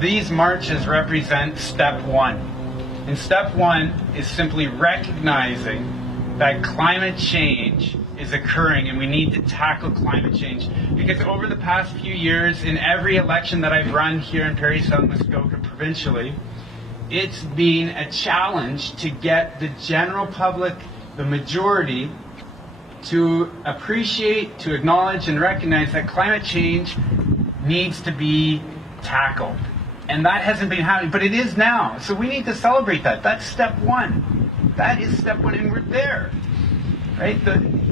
These marches represent step one. And step one is simply recognizing that climate change is occurring and we need to tackle climate change. Because over the past few years, in every election that I've run here in Parry, South Muskoka provincially, it's been a challenge to get the general public, the majority, to appreciate, to acknowledge and recognize that climate change needs to be tackled. And that hasn't been happening, but it is now. So we need to celebrate that. That's step one. That is step one, and we're there. Right?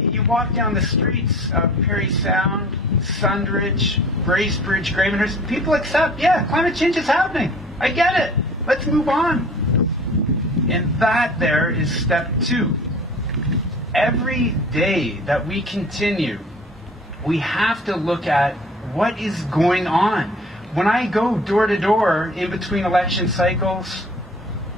You walk down the streets of Parry Sound, Sundridge, Bracebridge, Gravenhurst, people accept, yeah, climate change is happening. I get it. Let's move on. And that there is step two. Every day that we continue, we have to look at what is going on. When I go door to door in between election cycles,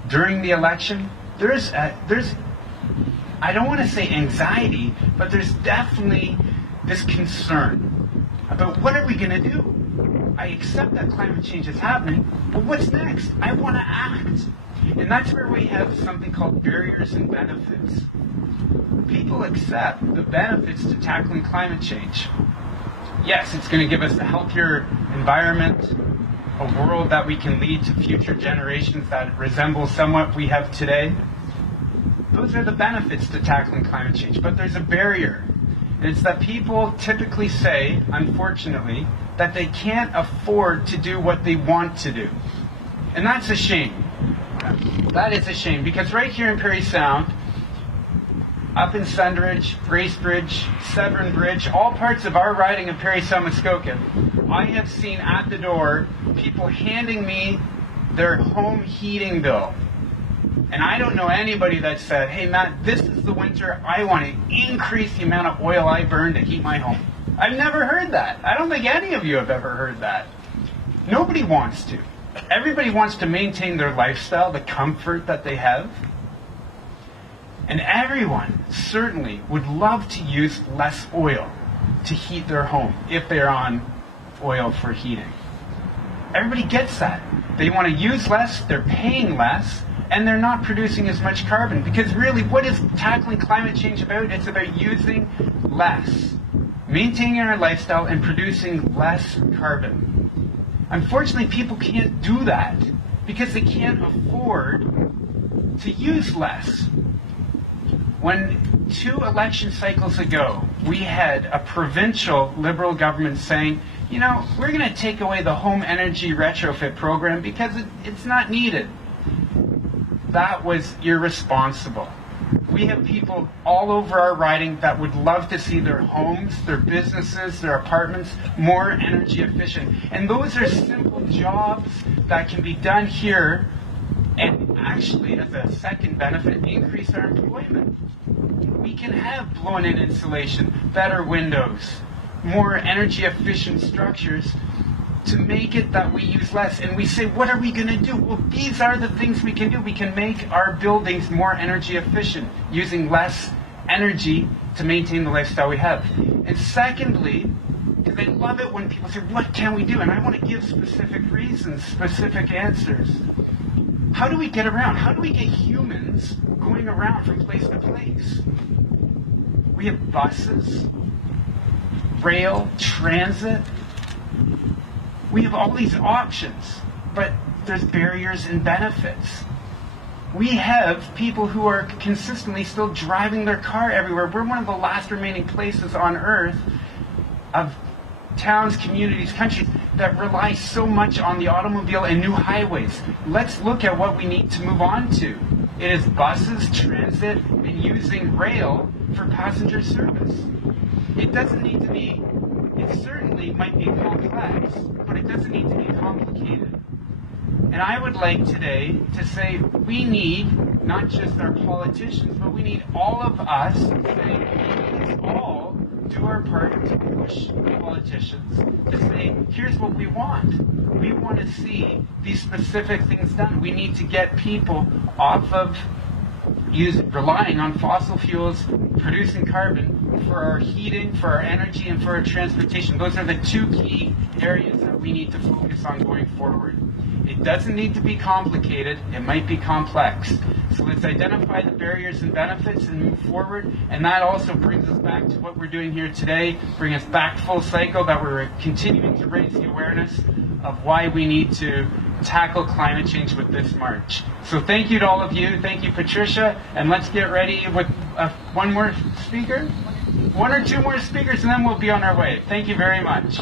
during the election, there's I don't want to say anxiety, but there's definitely this concern about what are we going to do? I accept that climate change is happening, but what's next? I want to act. And that's where we have something called barriers and benefits. People accept the benefits to tackling climate change. Yes, it's going to give us a healthier environment, a world that we can lead to future generations that resemble somewhat we have today. Those are the benefits to tackling climate change. But there's a barrier. And it's that people typically say, unfortunately, that they can't afford to do what they want to do. And that's a shame. That is a shame, because right here in Parry Sound, up in Sundridge, Bracebridge, Severn Bridge, all parts of our riding of Parry South Muskoka, I have seen at the door people handing me their home heating bill. And I don't know anybody that said, hey Matt, this is the winter, I want to increase the amount of oil I burn to heat my home. I've never heard that. I don't think any of you have ever heard that. Nobody wants to. Everybody wants to maintain their lifestyle, the comfort that they have. And everyone certainly would love to use less oil to heat their home if they're on oil for heating. Everybody gets that. They want to use less, they're paying less, and they're not producing as much carbon. Because really, what is tackling climate change about? It's about using less, maintaining our lifestyle and producing less carbon. Unfortunately, people can't do that because they can't afford to use less. When 2 election cycles ago, we had a provincial Liberal government saying, you know, we're going to take away the home energy retrofit program because it's not needed. That was irresponsible. We have people all over our riding that would love to see their homes, their businesses, their apartments more energy efficient. And those are simple jobs that can be done here and actually, as a second benefit, increase our employment. We can have blown-in insulation, better windows, more energy-efficient structures to make it that we use less. And we say, what are we going to do? Well, these are the things we can do. We can make our buildings more energy efficient, using less energy to maintain the lifestyle we have. And secondly, because I love it when people say, what can we do? And I want to give specific reasons, specific answers. How do we get around? How do we get humans going around from place to place? We have buses, rail, transit. We have all these options, but there's barriers and benefits. We have people who are consistently still driving their car everywhere. We're one of the last remaining places on Earth of towns, communities, countries that rely so much on the automobile and new highways. Let's look at what we need to move on to. It is buses, transit, and using rail for passenger service. It doesn't need to be, it certainly might be complex, but it doesn't need to be complicated. And I would like today to say we need not just our politicians, but we need all of us to say, let's all do our part to push politicians to say, here's what we want. We want to see these specific things done. We need to get people off of relying on fossil fuels, producing carbon for our heating, for our energy, and for our transportation. Those are the two key areas that we need to focus on going forward. It doesn't need to be complicated, it might be complex. So let's identify the barriers and benefits and move forward. And that also brings us back to what we're doing here today, bring us back full cycle, that we're continuing to raise the awareness of why we need to tackle climate change with this march. So thank you to all of you. Thank you, Patricia. And let's get ready with one more speaker, one or two more speakers, and then we'll be on our way. Thank you very much.